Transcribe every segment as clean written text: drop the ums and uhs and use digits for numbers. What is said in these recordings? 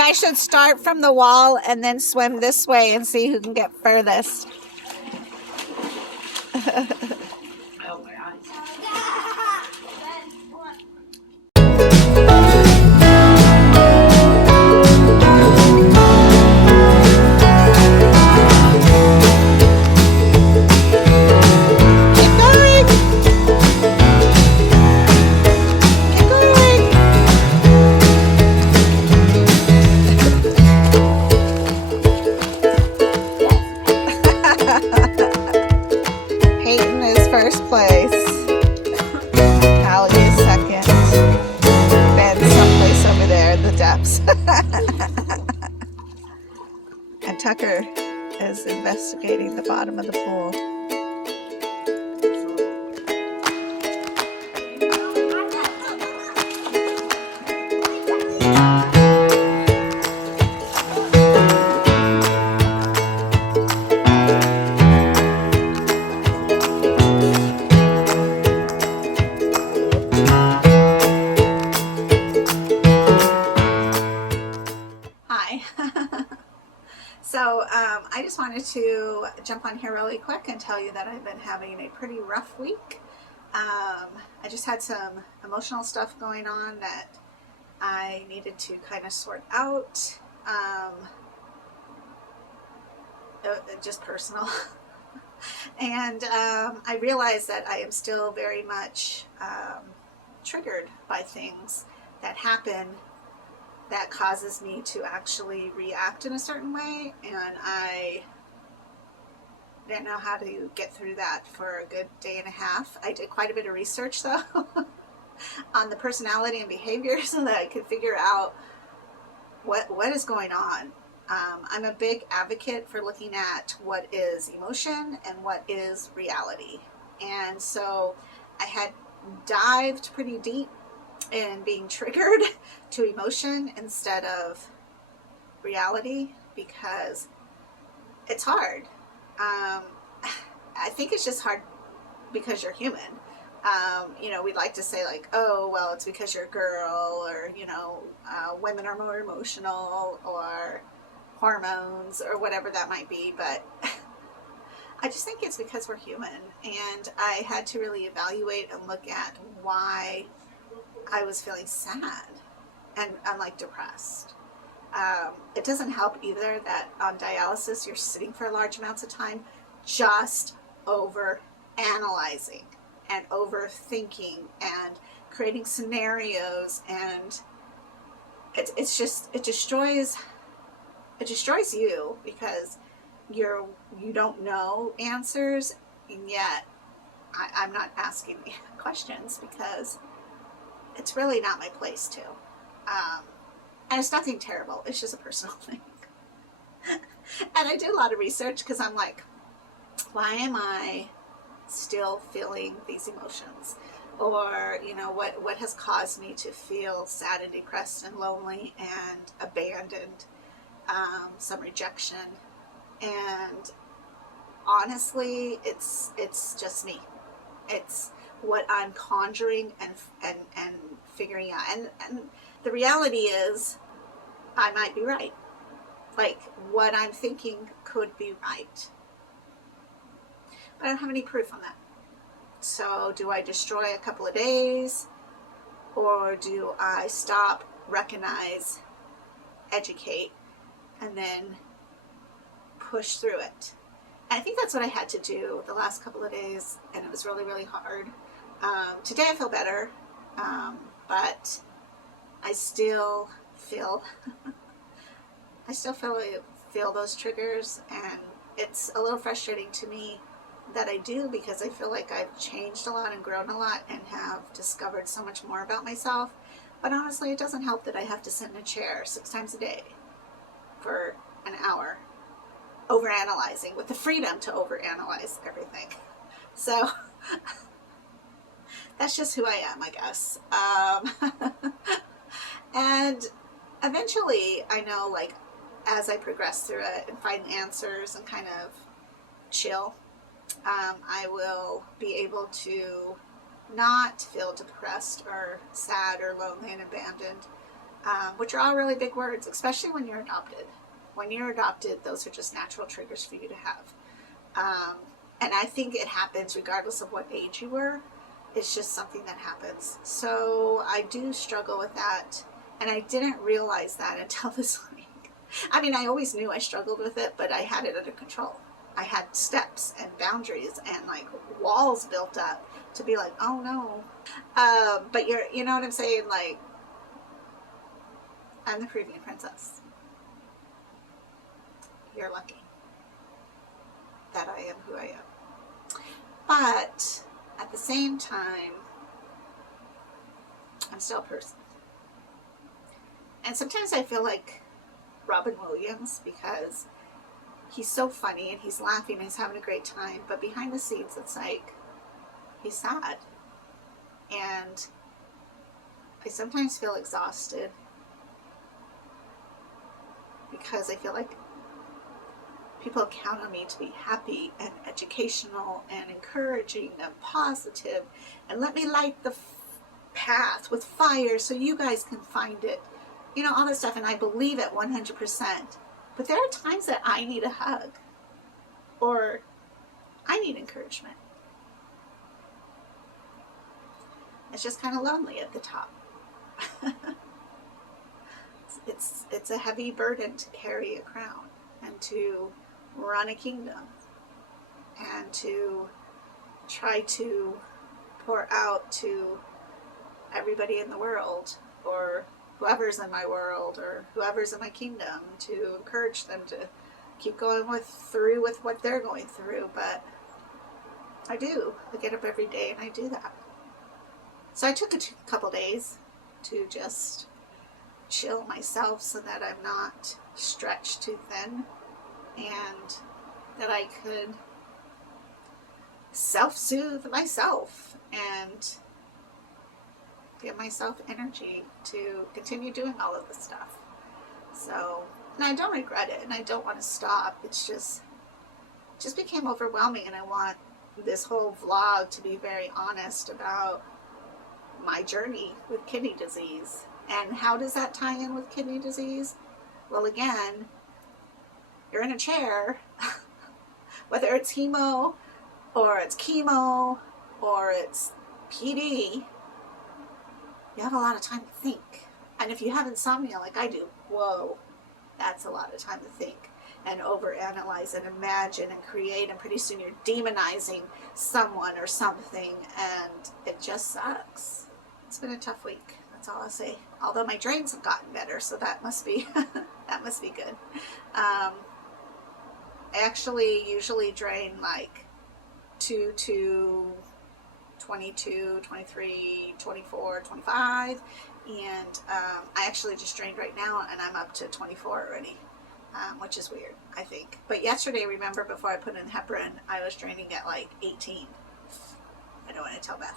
guy should start from the wall and then swim this way and see who can get furthest. Oh, my eyes. Keep going. Keep going. Peyton is first place. Callie is second. Ben someplace over there in the depths. And Tucker is investigating the bottom of the pool. Hi. So I just wanted to jump on here really quick and tell you that I've been having a pretty rough week. I just had some emotional stuff going on that I needed to kind of sort out. Just personal. And I realized that I am still very much triggered by things that happen that causes me to actually react in a certain way, and I didn't know how to get through that for a good day and a half. I did quite a bit of research though on the personality and behavior so that I could figure out what is going on. I'm a big advocate for looking at what is emotion and what is reality, and so I had dived pretty deep in being triggered to emotion instead of reality because it's hard. I think it's just hard because you're human. We'd like to say like, oh, well, it's because you're a girl, or, women are more emotional, or hormones, or whatever that might be. But I just think it's because we're human. And I had to really evaluate and look at why I was feeling sad and I'm like depressed. It doesn't help either that on dialysis you're sitting for large amounts of time just over analyzing and overthinking and creating scenarios, and it destroys you because you don't know answers, and yet I'm not asking questions because it's really not my place to. And it's nothing terrible. It's just a personal thing. And I did a lot of research because I'm like, why am I still feeling these emotions? Or, what has caused me to feel sad and depressed and lonely and abandoned, some rejection. And honestly, it's just me. It's what I'm conjuring and figuring out. And the reality is I might be right. Like, what I'm thinking could be right. But I don't have any proof on that. So do I destroy a couple of days? Or do I stop, recognize, educate, and then push through it? And I think that's what I had to do the last couple of days, and it was really, really hard. Today I feel better, but I still feel feel those triggers, and it's a little frustrating to me that I do, because I feel like I've changed a lot and grown a lot and have discovered so much more about myself. But honestly, it doesn't help that I have to sit in a chair 6 times a day for an hour overanalyzing, with the freedom to overanalyze everything. So that's just who I am, I guess. And eventually, I know, like, as I progress through it and find answers and kind of chill, I will be able to not feel depressed or sad or lonely and abandoned. which are all really big words, especially when you're adopted. When you're adopted, those are just natural triggers for you to have. And I think it happens regardless of what age you were. It's just something that happens. So I do struggle with that. And I didn't realize that until this week. I mean, I always knew I struggled with it, but I had it under control. I had steps and boundaries and like walls built up to be like, oh no. But you know what I'm saying? Like, I'm the Peruvian princess. You're lucky that I am who I am. But at the same time, I'm still a person. And sometimes I feel like Robin Williams, because he's so funny and he's laughing and he's having a great time, but behind the scenes it's like he's sad. And I sometimes feel exhausted because I feel like people count on me to be happy and educational and encouraging and positive and let me light the path with fire so you guys can find it. You know, all this stuff, and I believe it 100%. But there are times that I need a hug or I need encouragement. It's just kind of lonely at the top. It's a heavy burden to carry a crown and to run a kingdom and to try to pour out to everybody in the world, or whoever's in my world, or whoever's in my kingdom, to encourage them to keep going through with what they're going through. But I do. I get up every day and I do that. So I took a couple days to just chill myself so that I'm not stretched too thin, and that I could self-soothe myself and give myself energy to continue doing all of this stuff. So, and I don't regret it, and I don't want to stop. It's just became overwhelming, and I want this whole vlog to be very honest about my journey with kidney disease. And how does that tie in with kidney disease? Well, again, you're in a chair, whether it's hemo or it's chemo or it's PD, you have a lot of time to think. And if you have insomnia like I do, whoa, that's a lot of time to think and overanalyze and imagine and create, and pretty soon you're demonizing someone or something, and it just sucks. It's been a tough week. That's all I'll say. Although my drains have gotten better, so that must be that must be good. I actually usually drain like 2 to 22, 23, 24, 25, and I actually just drained right now, and I'm up to 24 already, which is weird, I think. But yesterday, remember, before I put in heparin, I was draining at like 18. I don't want to tell Beth.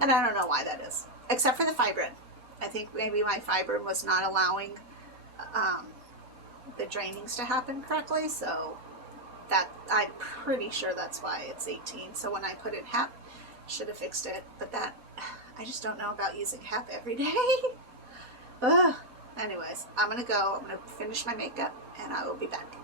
And I don't know why that is, except for the fibrin. I think maybe my fibrin was not allowing the drainings to happen correctly, so that I'm pretty sure that's why it's 18. So when I put in hep, should have fixed it, but that, I just don't know about using hep every day. Ugh. Anyways, I'm gonna go. I'm gonna finish my makeup and I will be back.